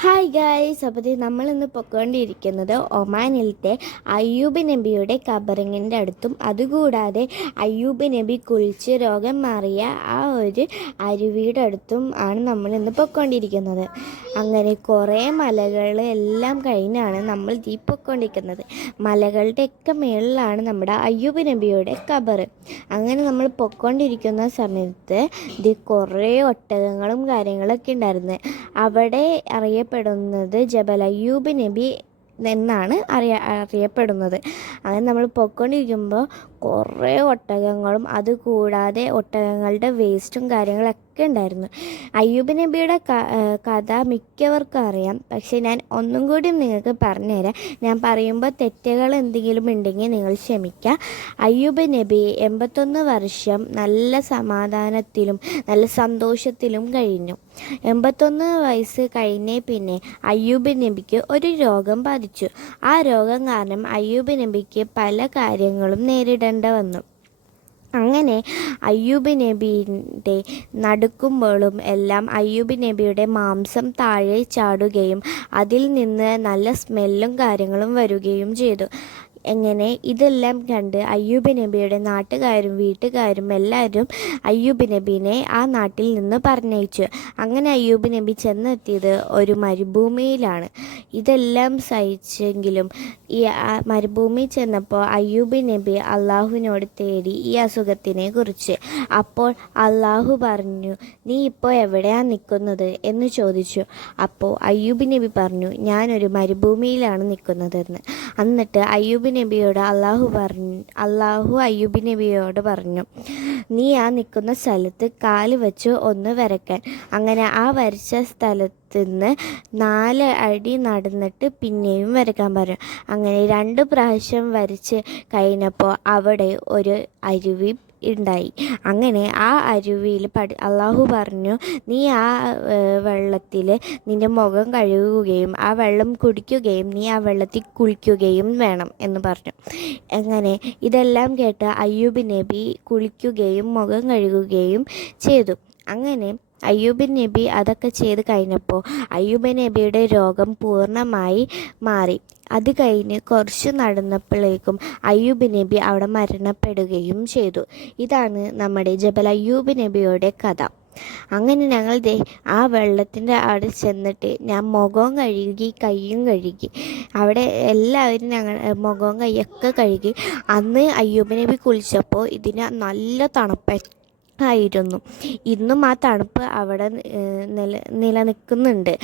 Hi guys അപ്പോൾ നമ്മളിന്ന് പൊക്കോണ്ടിരിക്കുന്നത് ഒമാനിലത്തെ അയ്യൂബ് നബിയുടെ കബറിങ്ങിന്റെ അടുത്തും അതുകൂടാതെ അയ്യൂബ് നബി കുളിച്ച് രോഗം മാറിയ ആ ഒരു അരുവിയുടെ അടുത്തും ആണ് നമ്മളിന്ന് പൊക്കോണ്ടിരിക്കുന്നത്. അങ്ങനെ കുറേ മലകൾ എല്ലാം കഴിഞ്ഞാണ് നമ്മൾ ഈ പൊക്കോണ്ടിരിക്കുന്നത്. മലകളുടെയൊക്കെ മേളിലാണ് നമ്മുടെ അയ്യൂബ് നബിയുടെ കബറ് അങ്ങനെ നമ്മൾ പൊക്കോണ്ടിരിക്കുന്ന സമയത്ത് ഇത് കുറേ ഒട്ടകങ്ങളും കാര്യങ്ങളൊക്കെ ഉണ്ടായിരുന്നു. അവിടെ അറിയപ്പെടുന്നത് ജബൽ അയ്യൂബ് നബി എന്നാണ് അറിയ അറിയപ്പെടുന്നത്. അങ്ങനെ നമ്മൾ പൊയ്ക്കൊണ്ടിരിക്കുമ്പോൾ കുറേ ഒട്ടകങ്ങളും അതുകൂടാതെ ഒട്ടകങ്ങളുടെ വേസ്റ്റും കാര്യങ്ങളൊക്കെ ഉണ്ടായിരുന്നു. അയ്യൂബ് നബിയുടെ കഥ മിക്കവർക്കും അറിയാം. പക്ഷേ ഞാൻ ഒന്നും കൂടി നിങ്ങൾക്ക് പറഞ്ഞുതരാം. ഞാൻ പറയുമ്പോൾ തെറ്റുകൾ എന്തെങ്കിലും ഉണ്ടെങ്കിൽ നിങ്ങൾ ക്ഷമിക്കുക അയ്യൂബ് നബി എൺപത്തൊന്ന് വർഷം നല്ല സമാധാനത്തിലും നല്ല സന്തോഷത്തിലും കഴിഞ്ഞു. എൺപത്തൊന്ന് വയസ്സ് കഴിഞ്ഞേ പിന്നെ അയ്യൂബ് നബിക്ക് ഒരു രോഗം ബാധിച്ചു. ആ രോഗം കാരണം അയ്യൂബ് നബിക്ക് പല കാര്യങ്ങളും നേരിടേണ്ട വന്നു. അങ്ങനെ അയ്യൂബ് നബീന്റെ നടുക്കുമ്പോഴും എല്ലാം അയ്യൂബ് നബിയുടെ മാംസം താഴെ ചാടുകയും അതിൽ നിന്ന് നല്ല സ്മെല്ലും കാര്യങ്ങളും വരികയും ചെയ്തു. എങ്ങനെ ഇതെല്ലാം കണ്ട് അയ്യൂബ് നബിയുടെ നാട്ടുകാരും വീട്ടുകാരും എല്ലാവരും അയ്യൂബ് നബീനെ ആ നാട്ടിൽ നിന്ന് പറഞ്ഞയച്ചു. അങ്ങനെ അയ്യൂബ് നബി ചെന്നെത്തിയത് ഒരു മരുഭൂമിയിലാണ്. ഇതെല്ലാം സഹിച്ചെങ്കിലും ഈ മരുഭൂമി ചെന്നപ്പോൾ അയ്യൂബ് നബി അള്ളാഹുവിനോട് തേടി ഈ അസുഖത്തിനെ കുറിച്ച്. അപ്പോൾ അള്ളാഹു പറഞ്ഞു നീ ഇപ്പോൾ എവിടെയാണ് നിൽക്കുന്നത്? എന്ന് ചോദിച്ചു. അപ്പോൾ അയ്യൂബ് നബി പറഞ്ഞു ഞാനൊരു മരുഭൂമിയിലാണ് നിൽക്കുന്നതെന്ന്. എന്നിട്ട് അയ്യൂബ് നബിയോട് അള്ളാഹു പറഞ്ഞു അള്ളാഹു അയ്യൂബ് നബിയോട് പറഞ്ഞു നീ ആ നിൽക്കുന്ന സ്ഥലത്ത് കാൽ വെച്ച് ഒന്ന് വരയ്ക്കാൻ. അങ്ങനെ ആ വരച്ച സ്ഥലത്ത് നിന്ന് നാല് അടി നടന്നിട്ട് പിന്നെയും വരയ്ക്കാൻ പറഞ്ഞു. അങ്ങനെ രണ്ട് പ്രാവശ്യം വരച്ച് കഴിഞ്ഞപ്പോൾ അവിടെ ഒരു അരുവി ഉണ്ടായി. അങ്ങനെ ആ അരുവിയിൽ പടി അള്ളാഹു പറഞ്ഞു നീ ആ വെള്ളത്തിൽ നിന്റെ മുഖം കഴുകുകയും ആ വെള്ളം കുടിക്കുകയും നീ ആ വെള്ളത്തിൽ കുളിക്കുകയും വേണം എന്ന് പറഞ്ഞു. അങ്ങനെ ഇതെല്ലാം കേട്ട് അയ്യൂബ് നബി കുളിക്കുകയും മുഖം കഴുകുകയും ചെയ്തു. അങ്ങനെ അയ്യൂബ് നബി അതൊക്കെ ചെയ്ത് കഴിഞ്ഞപ്പോൾ അയ്യൂബ് നബിയുടെ രോഗം പൂർണമായി മാറി. അത് കഴിഞ്ഞ് കുറച്ച് നടന്നപ്പോഴേക്കും അയ്യൂബ് നബി അവിടെ മരണപ്പെടുകയും ചെയ്തു. ഇതാണ് നമ്മുടെ ജബൽ അയ്യൂബ് നബിയുടെ കഥ. അങ്ങനെ ഞങ്ങൾ ദേ ആ വെള്ളത്തിന്റെ അവിടെ ചെന്നിട്ട് ഞാൻ മുഖവും കഴുകി കൈയും കഴുകി. അവിടെ എല്ലാവരും ഞങ്ങൾ മുഖവും കൈയൊക്കെ കഴുകി. അന്ന് അയ്യൂബ് നബി കുളിച്ചപ്പോൾ ഇതിന് നല്ല തണുപ്പ ആയിരുന്നു. ഇന്നും ആ തണുപ്പ് അവിടെ നില നിലനിൽക്കുന്നുണ്ട്.